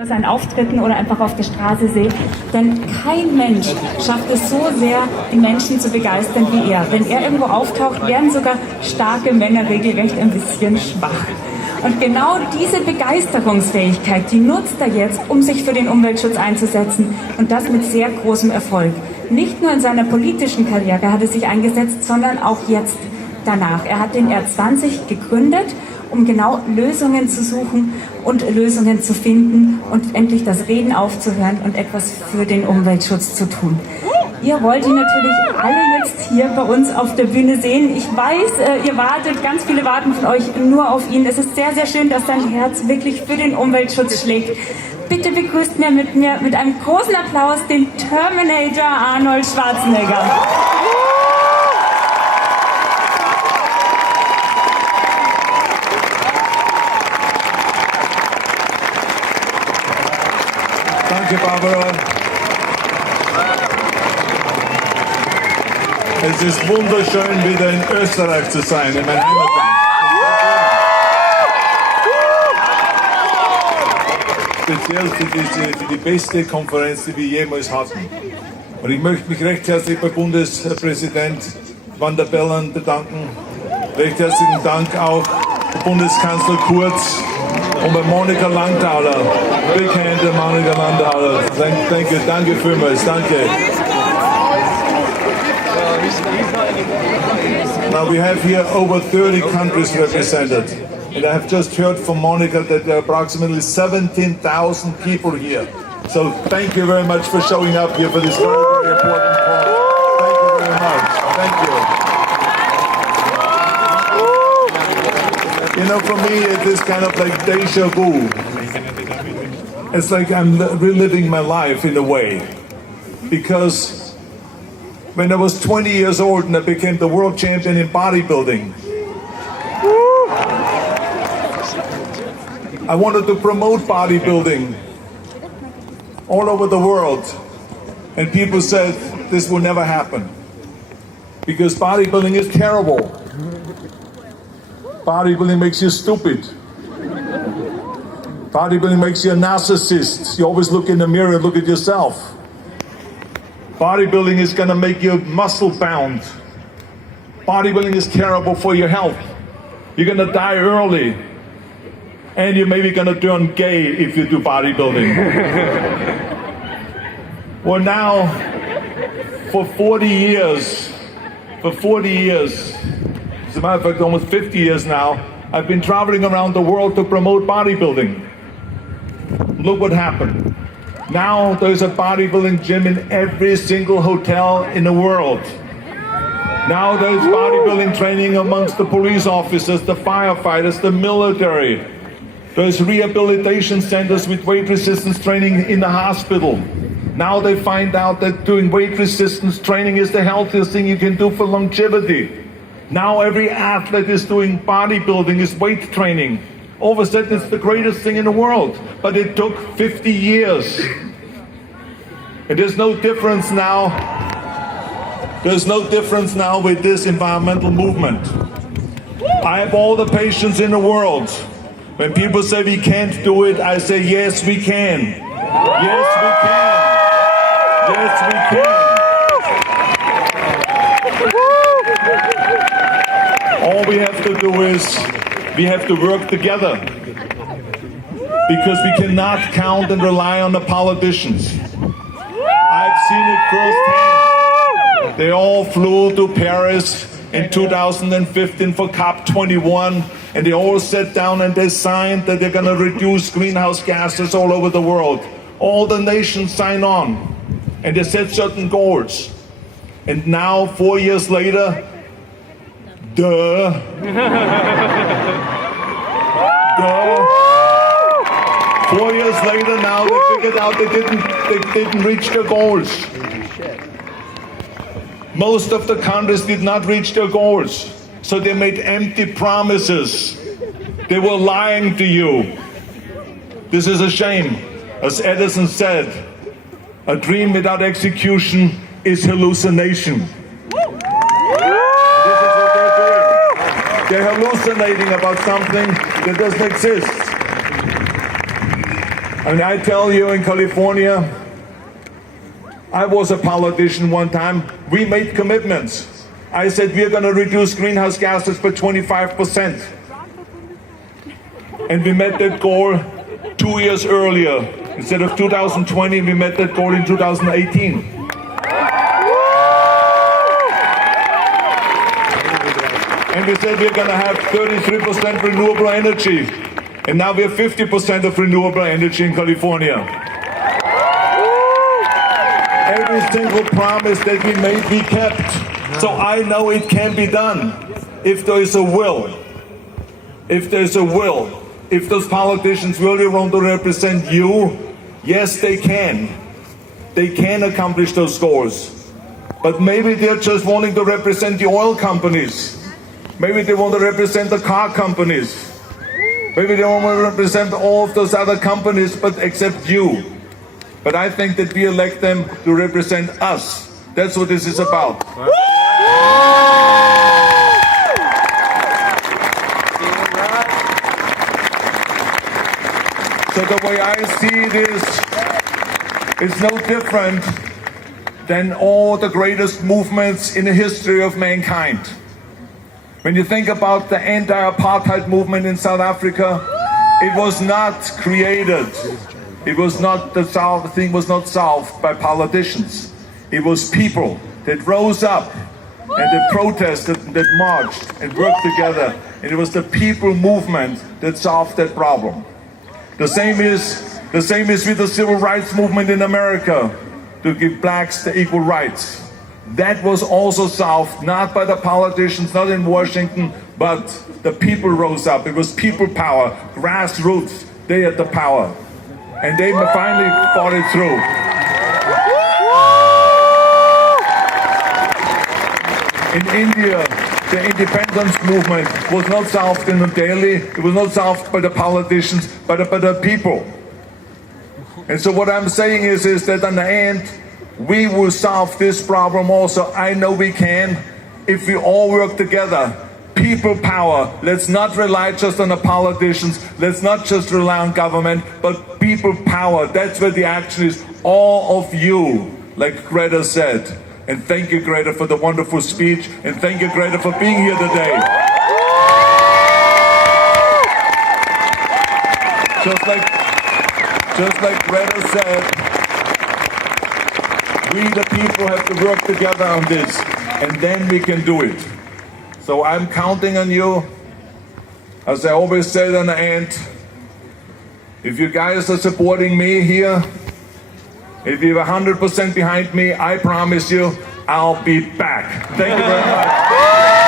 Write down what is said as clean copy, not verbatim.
seinen Auftritten oder einfach auf der Straße sehe, denn kein Mensch schafft es so sehr, die Menschen zu begeistern wie er. Wenn er irgendwo auftaucht, werden sogar starke Männer regelrecht ein bisschen schwach. Und genau diese Begeisterungsfähigkeit, die nutzt er jetzt, um sich für den Umweltschutz einzusetzen, und das mit sehr großem Erfolg. Nicht nur in seiner politischen Karriere hat er sich eingesetzt, sondern auch jetzt danach. Er hat den R20 gegründet, um genau Lösungen zu suchen und Lösungen zu finden und endlich das Reden aufzuhören und etwas für den Umweltschutz zu tun. Ihr wollt ihn natürlich alle jetzt hier bei uns auf der Bühne sehen. Ich weiß, ihr wartet, ganz viele warten von euch nur auf ihn. Es ist sehr, sehr schön, dass sein Herz wirklich für den Umweltschutz schlägt. Bitte begrüßt mir mit einem großen Applaus den Terminator Arnold Schwarzenegger. Danke, Barbara. Es ist wunderschön, wieder in Österreich zu sein, in meinem Heimatland. Speziell für die beste Konferenz, die wir jemals hatten. Und ich möchte mich recht herzlich bei Bundespräsident Van der Bellen bedanken. Recht herzlichen Dank auch Bundeskanzler Kurz und bei Monika Langthaler. Big hand to Monika Langthaler. Thank you. Danke vielmals. Danke. Now we have here over 30 countries represented. And I have just heard from Monica that there are approximately 17,000 people here. So thank you very much for showing up here for this very, very important call. Thank you very much. Thank you. You know, for me, it is kind of like deja vu. It's like I'm reliving my life in a way. Because when I was 20 years old and I became the world champion in bodybuilding, I wanted to promote bodybuilding all over the world. And people said this will never happen. Because bodybuilding is terrible. Bodybuilding makes you stupid. Bodybuilding makes you a narcissist. You always look in the mirror and look at yourself. Bodybuilding is going to make you muscle bound. Bodybuilding is terrible for your health. You're going to die early. And you're maybe going to turn gay if you do bodybuilding. Well, now, for 40 years, as a matter of fact, almost 50 years now, I've been traveling around the world to promote bodybuilding. Look what happened. Now there's a bodybuilding gym in every single hotel in the world. Now there's bodybuilding training amongst the police officers, the firefighters, the military. There's rehabilitation centers with weight resistance training in the hospital. Now they find out that doing weight resistance training is the healthiest thing you can do for longevity. Now every athlete is doing bodybuilding, is weight training. All of a sudden it's the greatest thing in the world. But it took 50 years. And there's no difference now. There's no difference now with this environmental movement. I have all the patience in the world. When people say we can't do it, I say yes we can. Yes we can. Yes we can. All we have to do is we have to work together. Because we cannot count and rely on the politicians. I've seen it firsthand. They all flew to Paris in 2015 for COP21, and they all sat down and they signed that they're going to reduce greenhouse gases all over the world. All the nations sign on, and they set certain goals. And now, 4 years later, duh. 4 years later now, they figured out they didn't reach their goals. Most of the countries did not reach their goals. So they made empty promises. They were lying to you. This is a shame. As Edison said, a dream without execution is hallucination. This is what they're doing. They're hallucinating about something that doesn't exist. And I tell you, in California, I was a politician one time. We made commitments. I said we're going to reduce greenhouse gases by 25%. And we met that goal 2 years earlier. Instead of 2020, we met that goal in 2018. And we said we're going to have 33% renewable energy. And now we have 50% of renewable energy in California. Every single promise that we made, we kept. So I know it can be done if there is a will. If there's a will. If those politicians really want to represent you, yes, they can. They can accomplish those goals. But maybe they're just wanting to represent the oil companies. Maybe they want to represent the car companies. Maybe they want to represent all of those other companies, but except you. But I think that we elect them to represent us. That's what this is about. So the way I see it is, it's no different than all the greatest movements in the history of mankind. When you think about the anti-apartheid movement in South Africa, it was not created. It was not the thing was not solved by politicians. It was people that rose up and that protested, that marched and worked together. And it was the people movement that solved that problem. The same is with the civil rights movement in America to give blacks the equal rights. That was also solved not by the politicians, not in Washington, but the people rose up. It was people power, grassroots. They had the power. And they finally fought it through. In India, the independence movement was not solved in Delhi. It was not solved by the politicians, but by the people. And so what I'm saying is that in the end, we will solve this problem also. I know we can if we all work together. People power. Let's not rely just on the politicians. Let's not just rely on government, but people power. That's where the action is. All of you, like Greta said. And thank you, Greta, for the wonderful speech. And thank you, Greta, for being here today. Just like Greta said, we the people have to work together on this, and then we can do it. So I'm counting on you. As I always said in the end, if you guys are supporting me here, if you're 100% behind me, I promise you, I'll be back. Thank you very much.